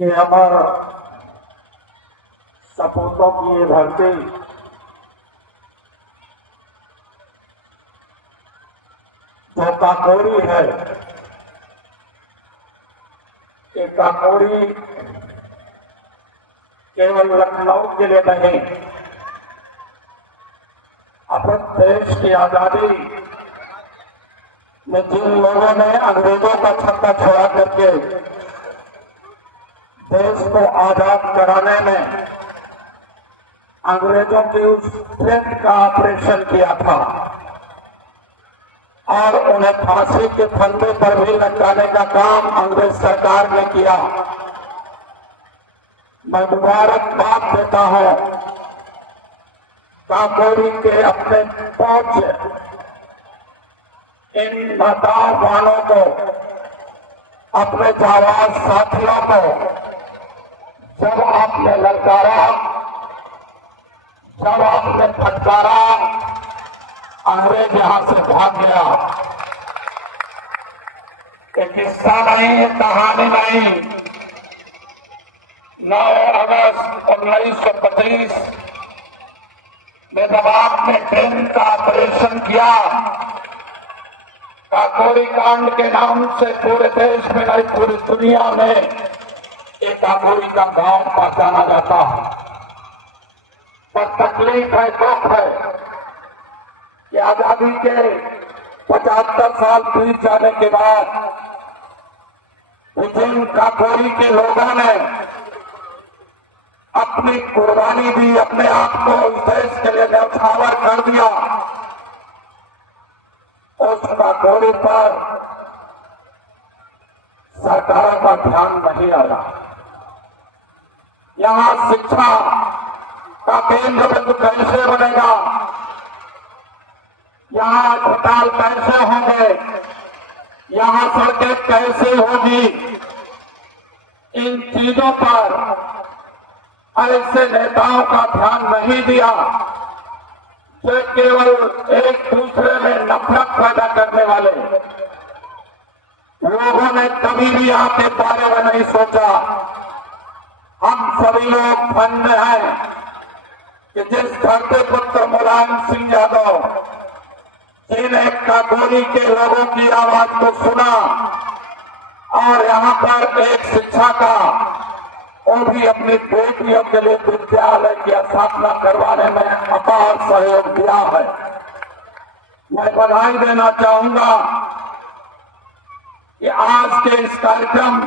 कि हमारा सपूतों की ये धरती जो काकोरी है, ये काकोरी केवल लखनऊ के लिए नहीं, अपने देश की आजादी में जिन लोगों ने अंग्रेजों का छक्का छोड़ा करके देश को आजाद कराने में अंग्रेजों की उस ट्रेन का ऑपरेशन किया था और उन्हें फांसी के फंदे पर भी लटकाने का काम अंग्रेज सरकार ने किया। मैं मुबारकबाद देता हूं काकोरी के अपने पहुंच इन नौजवानों को, अपने जाबाज साथियों को, जब आपने ललकारा, जब आपने फटकारा, अंग्रेज यहां से भाग गया। एक किस्सा नहीं, कहानी नहीं। 9 अगस्त 1925 में जब आपने ट्रेन का ऑपरेशन किया, काकोरी कांड के नाम से पूरे देश में नहीं, पूरी दुनिया में एक काकोरी का गांव पहचाना जाता है। पर तकलीफ है, दुख है कि आजादी के 75 साल बीत जाने के बाद जिन काकोरी के लोगों ने अपनी कुर्बानी दी, अपने आप को इस देश के लिए न्यौछावर कर दिया, उस काकोरी पर सरकारों का ध्यान नहीं आया। यहां शिक्षा का केंद्र बिंदु कैसे बनेगा, यहां अस्पताल कैसे होंगे, यहां सड़कें कैसे होगी, इन चीजों पर ऐसे नेताओं का ध्यान नहीं दिया जो केवल एक दूसरे में नफरत पैदा करने वाले लोगों ने कभी भी आपके बारे में नहीं सोचा। हम सभी लोग धन्य हैं कि जिस धरती पुत्र मुलायम सिंह यादव जिन्हें काकोरी के लोगों की आवाज को सुना और यहां पर एक शिक्षा का, वो भी अपनी बेटियों के लिए विद्यालय की स्थापना करवाने में अपार सहयोग दिया है। मैं बधाई देना चाहूंगा कि आज के इस कार्यक्रम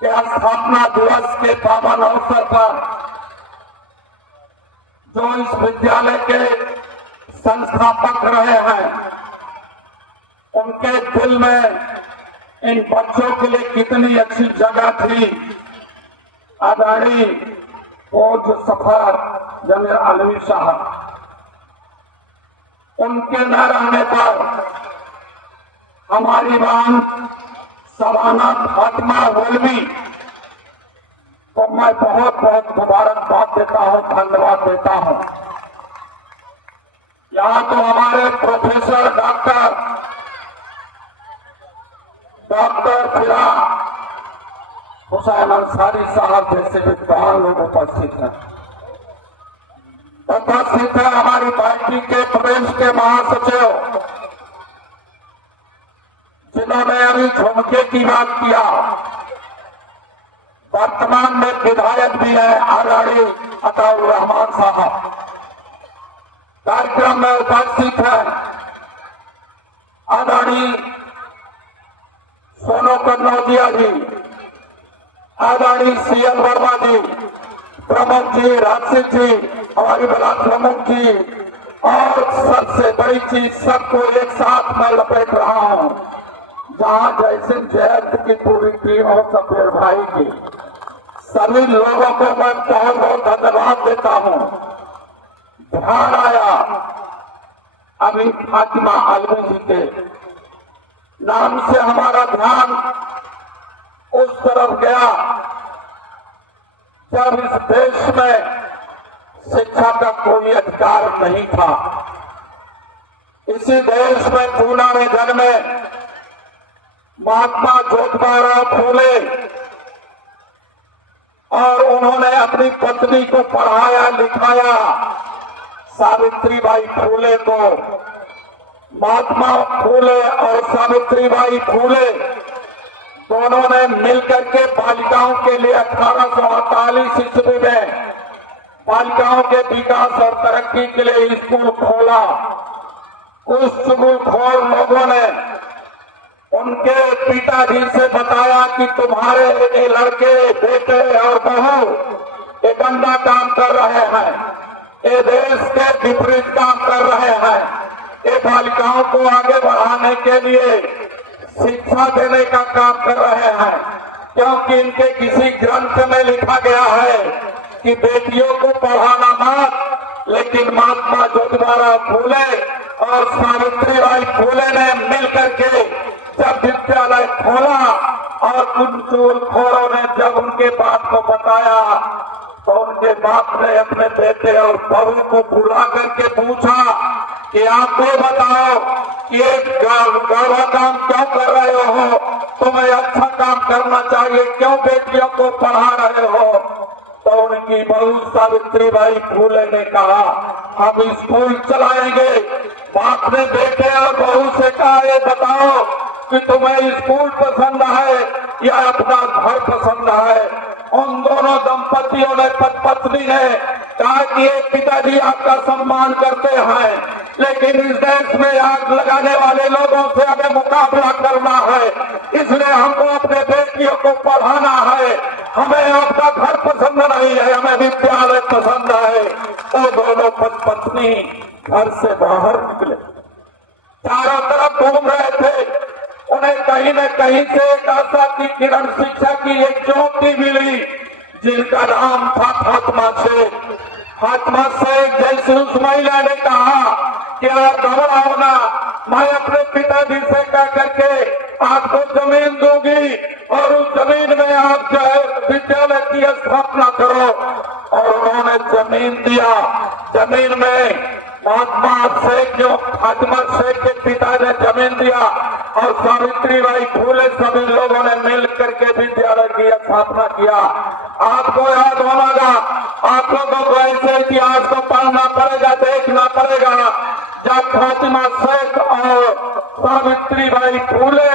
के स्थापना दिवस के पावन अवसर पर जो इस विद्यालय के संस्थापक रहे हैं, उनके दिल में इन बच्चों के लिए कितनी अच्छी जगह थी। आदरणीय फौज सफर जनरल अलवी साहब, उनके न रहने पर हमारी बहन सबाना फातिमा वल्वी को मैं बहुत बहुत मुबारकबाद देता हूं, धन्यवाद देता हूं। यहां तो हमारे प्रोफेसर डॉक्टर फिराज हुसैन अंसारी साहब जैसे विद्वान लोग उपस्थित हैं। उपस्थित है हमारी पार्टी के प्रदेश के महासचिव जिन्होंने अभी झुमके की बात किया, वर्तमान में विधायक भी है आदरणीय अताउर रहमान साहब कार्यक्रम में उपस्थित है। आदरणीय सोनू कन्नौजिया जी, आदरणीय सीएल वर्मा जी, प्रमुख जी राजसिंह जी, हमारी ब्लॉक प्रमुख जी, और सबसे बड़ी चीज सबको एक साथ में लपेट रहा हूं, जहां जैसे जयंत की पूरी टीम और सफेर भाई की सभी लोगों को मैं बहुत बहुत धन्यवाद देता हूं। ध्यान आया अभी फातिमा अलवी जी के नाम से हमारा ध्यान उस तरफ गया जब इस देश में शिक्षा का कोई अधिकार नहीं था। इसी देश में पूना में जन्मे महात्मा ज्योतिबा फूले और उन्होंने अपनी पत्नी को पढ़ाया लिखाया। सावित्रीबाई फूले को, महात्मा फूले और सावित्रीबाई फूले दोनों ने मिलकर के बालिकाओं के लिए 1848 ईस्वी में बालिकाओं के विकास और तरक्की के लिए स्कूल खोला। उस स्कूल खोल लोगों ने उनके पिताजी से बताया कि तुम्हारे ये लड़के बेटे और बहू ये गंदा काम कर रहे हैं, ये देश के विपरीत काम कर रहे हैं, ये बालिकाओं को आगे बढ़ाने के लिए शिक्षा देने का काम कर रहे हैं। क्योंकि इनके किसी ग्रंथ में लिखा गया है कि बेटियों को पढ़ाना मत, लेकिन महात्मा ज्योतिबा फूले और सावित्रीबाई फूले ने मिलकर के जब विद्यालय खोला और उन चूलखोरों ने जब उनके बाप को बताया तो उनके बाप ने अपने बेटे और बहू को बुला करके पूछा कि आप ये बताओ कि ये गलत काम क्यों कर रहे हो, तुम्हें अच्छा काम करना चाहिए, क्यों बेटियों को पढ़ा रहे हो। तो उनकी बहू सावित्रीबाई फूले ने कहा हम स्कूल चलाएंगे। बाप ने बेटे और बहू से कहा ये बताओ कि तुम्हें स्कूल पसंद है या अपना घर पसंद है। उन दोनों दंपतियों ने पत्नी ने कहा कि ये पिताजी आपका सम्मान करते हैं, लेकिन इस देश में आग लगाने वाले लोगों से हमें मुकाबला करना है, इसलिए हमको अपने बेटियों को पढ़ाना है। हमें आपका घर पसंद नहीं है, हमें विद्यालय पसंद है। वो दोनों पत्नी घर से बाहर निकले, चारों तरफ घूम रहे थे। उन्हें कहीं न कहीं से एक आशा की किरण, शिक्षा की एक ज्योति मिली जिनका नाम था फातिमा शेख। फातिमा शेख जैसे उस महिला ने कहा कि आप घबराओ ना, मैं अपने पिताजी से कह करके आपको जमीन दूंगी और उस जमीन में आप जो है विद्यालय की स्थापना करो। और उन्होंने जमीन दिया। जमीन में महात्मा शेख जो फातिमा शेख के पिता ने जमीन दिया और सावित्रीबाई फूले सभी लोगों ने मिल करके विद्यालय की स्थापना किया। आपको याद होगा, आप लोगों को ऐसे इतिहास को पढ़ना पड़ेगा, देखना पड़ेगा। जब फातिमा शेख और सावित्रीबाई फूले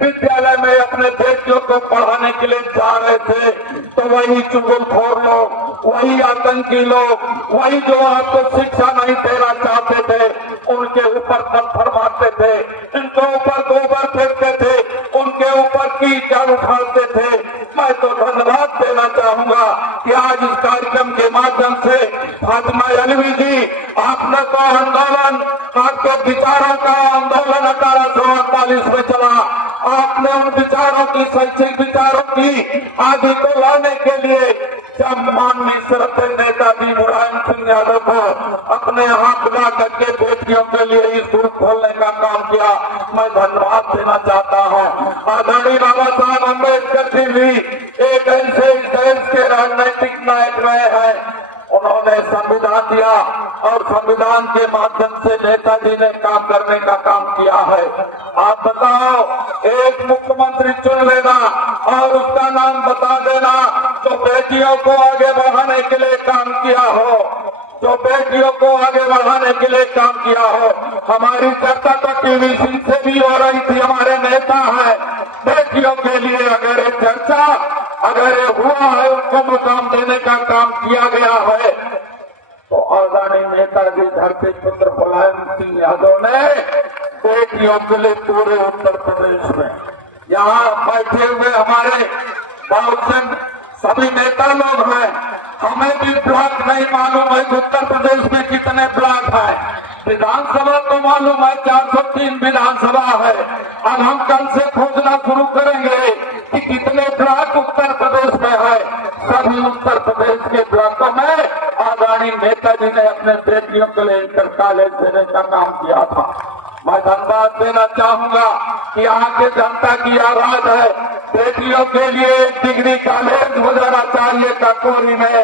विद्यालय में अपने बेटियों को पढ़ाने के लिए जा रहे थे तो वही चुगलखोर लोग, वही आतंकी लोग, वही जो आपको शिक्षा नहीं देना चाहते थे उनके ऊपर पत्थर मारते थे, इनके ऊपर गोबर फेंकते थे, उनके ऊपर कीचड़ उठाते थे। मैं तो धन्यवाद देना चाहूंगा कि आज इस कार्यक्रम के माध्यम से फातिमा अलवी जी आपने तो आंदोलन, आपके विचारों का आंदोलन 1848 में चला। आपने उन विचारों की, शैक्षिक विचारों की आदि को लाने के लिए जब माननीय श्रद्धेय नेताजी मुलायम सिंह यादव को अपने हाथ ला करके बेटियों के लिए स्कूल खोलने का काम किया, मैं धन्यवाद देना चाहता हूँ। आदरणीय बाबा साहब अम्बेडकर जी भी एक ऐसे देश के राजनीतिक नायक रहे हैं। उन्होंने संविधान दिया और संविधान के माध्यम से नेताजी ने काम करने का काम किया है। आप बताओ, एक मुख्यमंत्री चुन लेना और उसका नाम बता देना जो बेटियों को आगे बढ़ाने के लिए काम किया हो, जो बेटियों को आगे बढ़ाने के लिए काम किया हो। हमारी चर्चा तो टीवी से भी हो रही थी, हमारे नेता है बेटियों के लिए अगर ये चर्चा अगर ये हुआ है, उनको मुकाम देने का काम किया गया है तो आदरणीय नेताजी धरती पुत्र मुलायम सिंह यादव ने बेटियों के लिए पूरे उत्तर प्रदेश में, यहाँ बैठे हुए हमारे बहुजन सभी नेता लोग हैं, हमें भी ब्लॉक नहीं मालूम है उत्तर प्रदेश में कितने ब्लॉक है। विधानसभा तो मालूम है 403 विधानसभा है। अब हम कल से खोजना शुरू करेंगे कि कितने ब्लॉक उत्तर प्रदेश में है। सभी उत्तर प्रदेश के ब्लॉकों में आदरणीय नेताजी ने अपने बेटियों के लिए इंटर कॉलेज देने का काम किया था। मैं धन्यवाद देना चाहूंगा कि यहाँ के जनता की आवाज है, बेटियों के लिए डिग्री कॉलेज हो जाना चाहिए काकोरी में।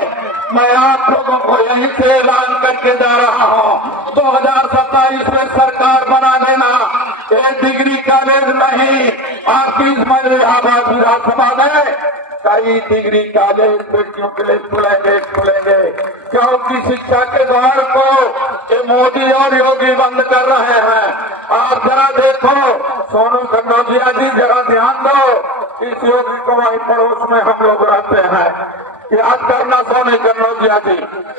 मैं आप लोगों को यहीं से ऐलान करके जा रहा हूँ, 2027 में सरकार बना देना, एक डिग्री कॉलेज नहीं। आपकी इलाहाबाद विधानसभा में कई डिग्री कॉलेज बेटियों के लिए खुलेंगे क्योंकि शिक्षा के द्वार को ये मोदी और योगी बंद कर रहे हैं। आप जरा देखो, सोनू कन्नौजिया जी जरा ध्यान दो, इस योगी को वहीं पड़ोस में हम लोग रहते हैं। याद करना सोनू कन्नौजिया जी,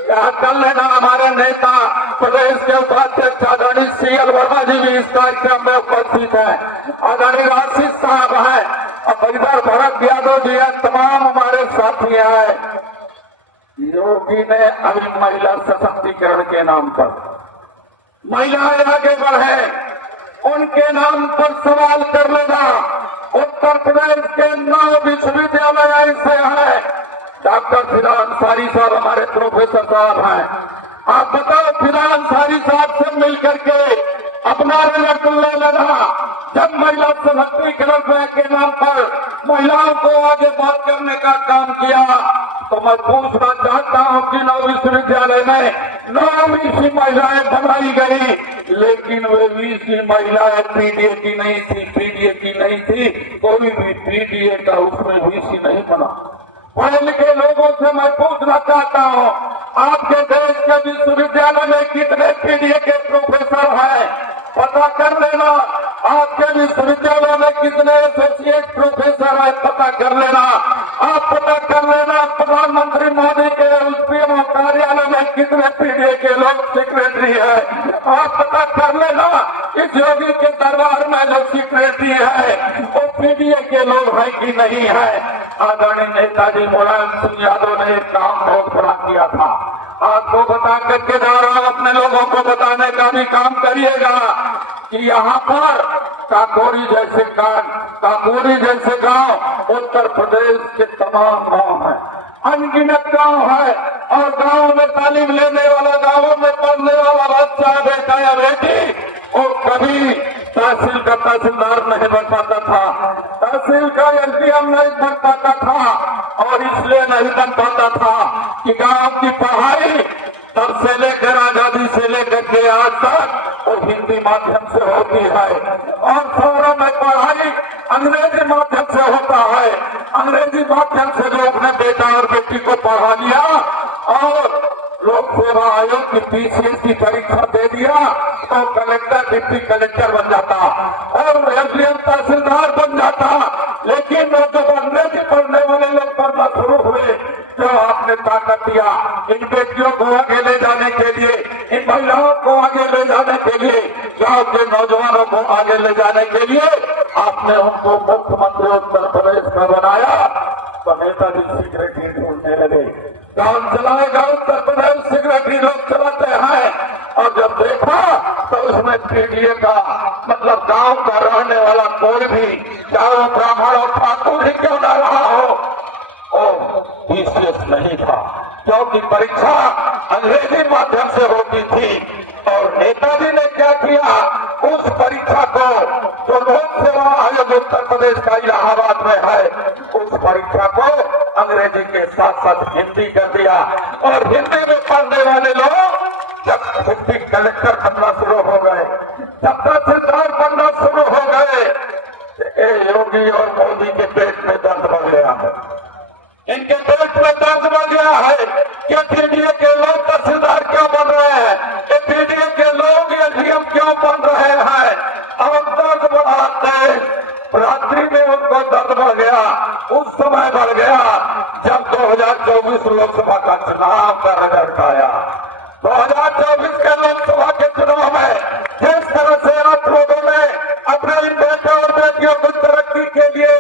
याद कर लेना हमारे नेता प्रदेश के उपाध्यक्ष आदरणीय CL वर्मा जी भी इस कार्यक्रम में उपस्थित है, आदरणीय आशीष साहब है, और इधर भरत यादव जी है, तमाम हमारे साथी हैं। योगी ने अभी महिला सशक्तिकरण के नाम पर महिलाएं आगे बढ़े, उनके नाम पर सवाल कर लेना। उत्तर प्रदेश के 9 विश्वविद्यालय ऐसे हैं, डॉक्टर फिदा अंसारी साहब हमारे प्रोफेसर साहब हैं। आप बताओ, फिदा अंसारी साहब से मिलकर के अपना रिजल्ट ले लेना। जब महिला सशक्तिकरण के नाम पर महिलाओं को आगे बात करने का काम किया, तो मैं पूछना चाहता हूं कि 9 विश्वविद्यालय में 9 VC महिलाएं बनाई गई, लेकिन वे VC महिलाएं PDA की नहीं थी, PDA की नहीं थी, कोई भी PDA का उसमें VC नहीं बना। पढ़े लिखे लोगों से मैं पूछना चाहता हूं, आपके देश के विश्वविद्यालय में कितने PDA के प्रोफेसर हैं, पता कर लेना। आपके विश्वविद्यालय में कितने एसोसिएट प्रोफेसर है, पता कर लेना। आप पता कर लेना प्रधानमंत्री मोदी के पीएम कार्यालय में कितने PDA के लोग सेक्रेटरी है। आप पता कर लेना इस योगी के दरबार में जो सेक्रेटरी है वो PDA के लोग हैं कि नहीं है। आदरणीय नेताजी मुलायम सिंह यादव ने एक काम बहुत बड़ा किया था, आपको बता करके जा रहा हूं, अपने लोगों को बताने का भी काम करिएगा कि यहाँ पर काकोरी जैसे गांव उत्तर प्रदेश के तमाम गांव हैं, अनगिनत गांव है, और गांव में तालीम लेने वाला, गांवों में पढ़ने वाला बच्चा बेटा या बेटी वो कभी तहसील का तहसीलदार नहीं बन पाता था, तहसील का SDM नहीं बन पाता था, और इसलिए नहीं बन पाता था कि गांव की पढ़ाई तब से लेकर आजादी से लेकर के आज तक वो हिंदी माध्यम से होती है, और शहरों में पढ़ाई अंग्रेजी माध्यम से होता है। अंग्रेजी माध्यम से लोग ने बेटा और बेटी को पढ़ा लिया और लोक सेवा आयोग की PCS की परीक्षा दे दिया तो कलेक्टर डिप्टी कलेक्टर बन जाता और SDM तहसीलदार बन जाता। लेकिन जब अंग्रेजी पढ़ने वाले लोग पढ़ना शुरू हुए, जो आपने ताकत दिया इन बेटियों को आगे ले जाने के लिए, इन महिलाओं को आगे ले जाने के लिए, गांव के नौजवानों को आगे ले जाने के लिए, आपने उनको मुख्यमंत्री उत्तर प्रदेश का बनाया, तो नेताजी सेक्रेटरी ढूंढने लगे। काम चलाएगा उत्तर प्रदेश सेक्रेटरी लोग चलाते हैं, और जब देखा तो उसमें PDA का मतलब गांव का रहने वाला कोई भी, चाहे वो ब्राह्मण और ठाकुर ही क्यों न रहा हो, PCS नहीं था, क्योंकि परीक्षा अंग्रेजी माध्यम से होती थी। और नेताजी ने क्या किया, उस परीक्षा को जो लोक सेवा आयोग उत्तर प्रदेश का इलाहाबाद में है, उस परीक्षा को अंग्रेजी के साथ साथ हिंदी कर दिया, और हिंदी में पढ़ने वाले लोग जब डिप्टी कलेक्टर बनना शुरू हो गए, जब तहसीलदार बनना शुरू हो गए, योगी और मोदी के पेट में दर्द बढ़ गया है, इनके पेट में दर्द बढ़ गया है कि PDA के लोग तहसीलदार क्यों बन रहे हैं, PDA के लोग SDM क्यों बन रहे हैं। अब दर्द बढ़ाते, रात्रि में उनको दर्द बढ़ गया, उस समय बढ़ गया जब 2024 लोकसभा का चुनाव का रिजल्ट आया। 2024 के लोकसभा के चुनाव में जिस तरह से आप लोगों ने अपने इन बेटे और बेटियों की तरक्की के लिए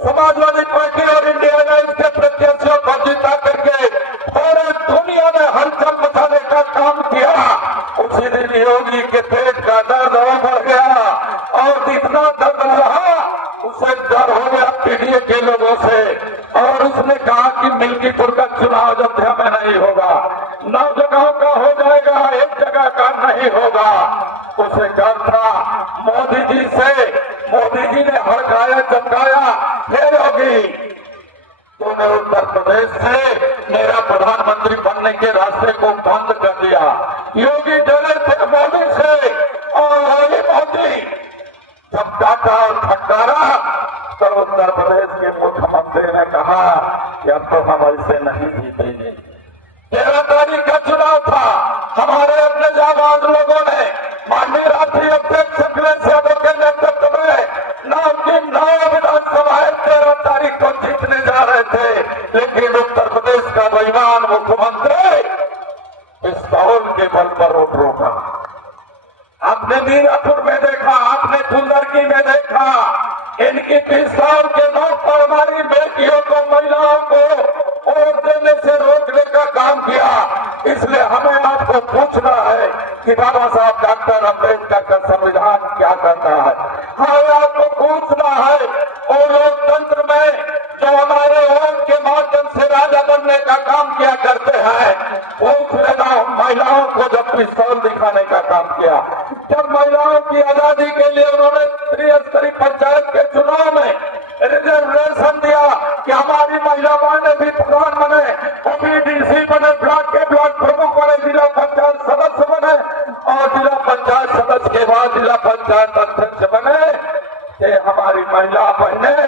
समाजवादी पार्टी और इंडिया अलायंस के प्रत्याशियों को जिता करके पूरे दुनिया में हलचल मचाने का काम किया, उसी दिन योगी के पेट का दर्द और बढ़ गया, और जितना दर्द रहा उसे डर हो गया PDA के लोगों से, और उसने कहा कि मिल्कीपुर का चुनाव अयोध्या में नहीं होगा, 9 जगहों का हो जाएगा, 1 जगह का नहीं होगा। उसे डर था मोदी जी से, मोदी जी ने हड़काया चमकाया, हे योगी तूने उत्तर प्रदेश से मेरा प्रधानमंत्री बनने के रास्ते को बंद कर दिया। योगी डरे थे मोदी से, और मोदी जब डाटा और फटकारा तो उत्तर प्रदेश के मुख्यमंत्री पार्टी ने कहा कि अब तो हम ऐसे नहीं जीतेंगे। 13 तारीख का चुनाव था, हमारे अपने जाबाज लोगों ने माननीय राष्ट्रीय अध्यक्ष अखिलेश यादव के नेतृत्व में 9 विधानसभाएं 13 तारीख को जीतने जा रहे थे, लेकिन उत्तर प्रदेश का बेईमान मुख्यमंत्री पिस्तौल के बल पर वोट रोका। आपने मीरापुर में देखा, आपने कुंदरकी में देखा, इनकी पिस्तौल के नोक पर हमारी बेटियों को, महिलाओं को वोट देने से रोकने का काम किया। इसलिए हमें आपको पूछना है कि बाबा साहब डॉक्टर अम्बेडकर का संविधान क्या कहता है। हमें आपको पूछना है वो लोकतंत्र में जो हमारे वोट के माध्यम से राजा बनने का काम किया करते हैं, पूछ लेना महिलाओं को जब पिस्तौल दिखाने का काम किया, जब महिलाओं की आजादी के लिए उन्होंने त्रिस्तरीय पंचायत के चुनाव में रिजर्वेशन दिया कि हमारी महिला बहनें भी प्रधान बने, ओबीडीसी बने, ब्लॉक के ब्लॉक प्रमुख बने, जिला पंचायत सदस्य बने और जिला पंचायत सदस्य के बाद जिला पंचायत अध्यक्ष बने। कि हमारी महिला बहनें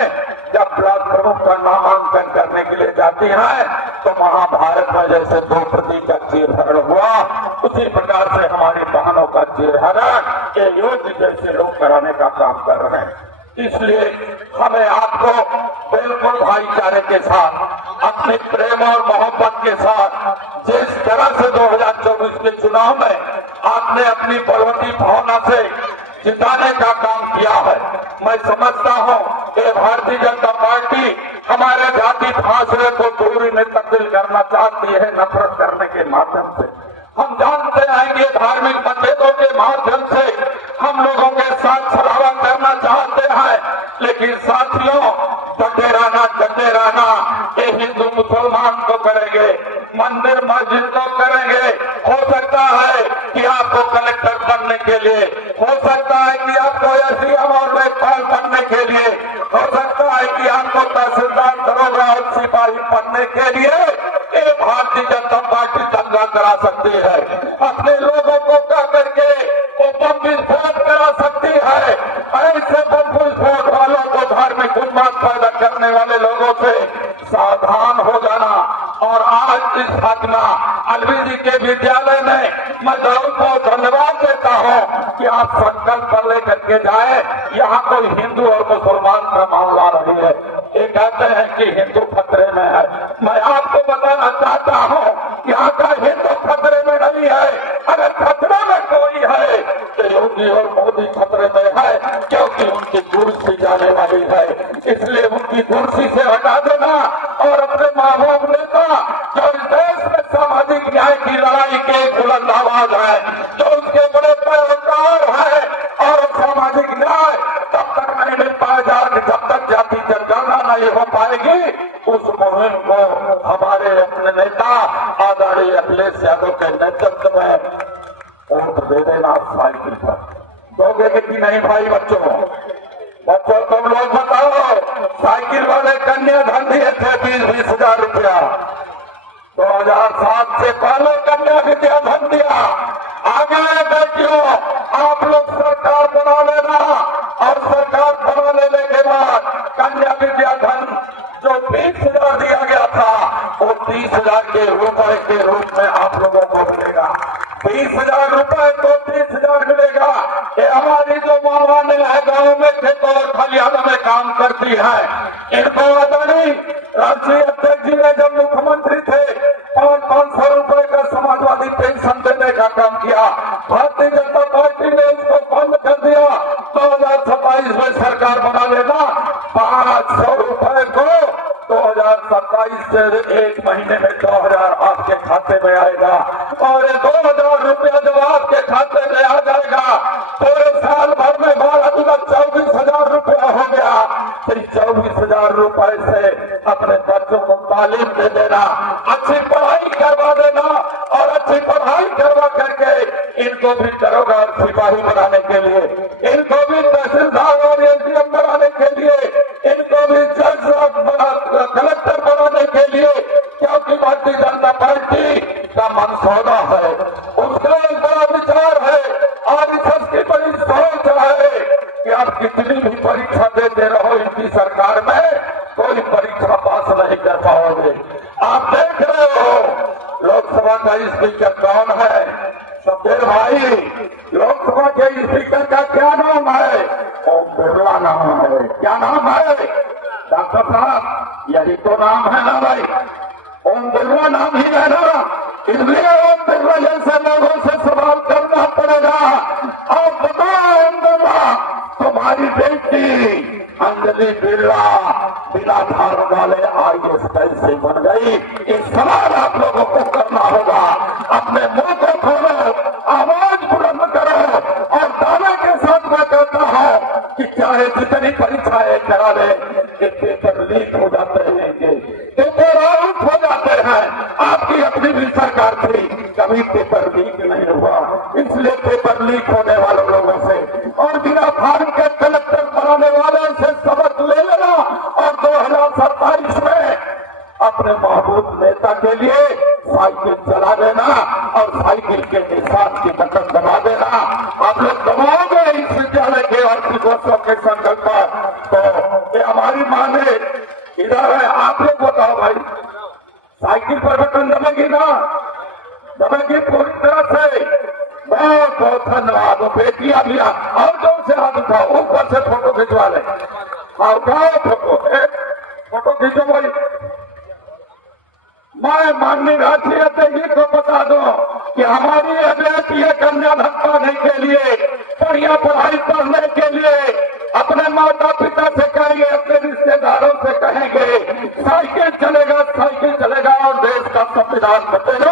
जब ब्लॉक प्रमुख का नामांकन करने के लिए जाती हैं तो महाभारत में जैसे द्रौपदी का चीरहरण हुआ, उसी प्रकार से हमारी बहनों का चीरहरण ये युद्ध जैसे लोग कराने का काम कर रहे हैं। इसलिए हमें आपको बिल्कुल भाईचारे के साथ, अपने प्रेम और मोहब्बत के साथ जिस तरह से 2024 के चुनाव में आपने अपनी बलवती भावना से जिताने का काम किया है, मैं समझता हूं कि भारतीय जनता पार्टी हमारे जाति फासले को दूरी में तब्दील करना चाहती है, नफरत करने के माध्यम से। हम जानते हैं कि धार्मिक मतभेदों के माध्यम से हम लोगों के साथ छलावा करना चाहते हैं, लेकिन साथियों डटे रहना ये हिंदू मुसलमान को करेंगे, मंदिर मस्जिद को करेंगे। हो सकता है कि आपको कलेक्टर बनने के लिए, हो सकता है कि आपको एसडीएम और लेखपाल बनने के लिए, हो सकता है कि आपको तहसीलदार, दरोगा और सिपाही बनने के लिए ये भारतीय जनता पार्टी दंगा करा सकती है, अपने लोगों को कह करके वो बम विस्फोट करा सकती है। ऐसे बम विस्फोट वालों को, धार्मिक उन्माद पैदा करने वाले लोगों से सावधान हो जाना। और आज इस फातिमा अलवी जी के विद्यालय में मैं जरूर को धन्यवाद देता हूँ कि आप संकल्प लेकर के जाए। यहाँ कोई हिंदू और मुसलमान का मामला नहीं है, ये कहते हैं कि हिंदू खतरे में है। मैं आपको बताना चाहता हूँ यहाँ का हिंदू खतरे में नहीं है। अगर खतरे में कोई है तो योगी और मोदी खतरे में है, क्योंकि उनकी कुर्सी जाने वाली है। इसलिए उनकी कुर्सी से हटा देना और अपने महबूब नेता जो इस देश में सामाजिक न्याय की लड़ाई के बुलंद आवाज है, जो उसके बड़े पैरोकार है, और सामाजिक न्याय तब तक नहीं मिल पाएगा जब तक जाति जनगणना नहीं हो पाएगी। उस मुहिम को हमारे अपने नेता आदरणीय अखिलेश यादव के नेतृत्व में वोट दे देना। साइकिल पर दोगे कि नहीं भाई? बच्चों तुम लोग बताओ, साइकिल वाले कन्याधन दिए थे 20-20 हजार रुपया। 2007 से पहले कन्या विद्या धन दिया। आगे बेटियों आप लोग सरकार बना लेना, और सरकार बना लेने के बाद कन्या विद्या धन जो 20,000 दिया गया था वो 30,000 के रुपए के रूप में आप लोगों को मिलेगा। 20,000 रुपए को 30,000 मिलेगा। ये हमारी जो मावाने है गाँव में खेतों और खलिहानों में काम करती है, इनको आदरणीय राष्ट्रीय अध्यक्ष जी ने जब मुख्यमंत्री थे 500 रुपए का समाजवादी पेंशन देने का काम किया। भारतीय जनता पार्टी ने इसको बंद कर दिया। 2027 में सरकार बना लेना, 500 रुपए को 2027 से एक महीने में 2,000 आपके खाते में आएगा। और ये 2,000 रुपया जब आपके खाते में आ जाएगा, पूरे साल भर में 24,000 रुपया हो गया। तो 24,000 रुपए से अपने बच्चों को तालीम दे देना, अच्छी पढ़ाई करवा देना, और अच्छी पढ़ाई करवा करके इनको भी दरोगा और सिपाही बनाने के लिए, इनको भी तहसीलदार और एसडीएम बनाने के लिए, इनको भी जज कलेक्टर बनाने के लिए, क्योंकि भारतीय जनता पार्टी का मनसौदा है, उसका एक बड़ा विचार है और इसकी बड़ी सोच है कि आप कितनी भी परीक्षा देते रहो, इनकी सरकार में कोई परीक्षा पास क्या नाम है डॉक्टर साहब? यही तो नाम है ना भाई, ओम बिरला नाम ही है ना, इसलिए ओम बिरला जैसे लोगों से सवाल करना पड़ेगा। अब बताओ ओम बिरला, तुम्हारी बेटी अंजलि बिरला बिना धार वाले IAS कैसे बन गई? ये सवाल आप लोगों को करना होगा। अपने मुंह को खोलो, आवाज बुलंद करो और दावे के साथ मैं कहता हूं कि चाहे जितनी परीक्षाएं करा ले, ये पेपर लीक हो जाते हैं, पेपर आउट हो जाते हैं। आपकी अपनी भी सरकार थी, कभी पेपर लीक नहीं हुआ। इसलिए पेपर लीक होने वाले लोगों से और बिना फार्म के कलेक्टर बनाने वालों से सबक ले लेना और 2027 में अपने महबूब नेता के लिए साइकिल चला देना और साइकिल के निशान की बटन दबा देना। आप लोग दबाओगे इस विद्यालय के और दिवसों के संकल्प तो ये हमारी मांग है। इधर है, आप लोग बताओ भाई, साइकिल पर बटन दबेगी ना? दबेगी पूरी तरह से। बहुत बहुत धन्यवाद। बेटियां भी और जोर से हाथ उठाओ, ऊपर से फोटो खिंचवा ले। और उठाओ फोटो खींचो भाई। मैं माननीय राष्ट्रीय अध्यक्ष को बता दो कि हमारी बेटी कन्या धन पाने के लिए, बढ़िया पढ़ाई पढ़ने के लिए अपने माता पिता से कहेंगे, अपने रिश्तेदारों से कहेंगे, साइकिल चलेगा और देश का संविधान बचेगा।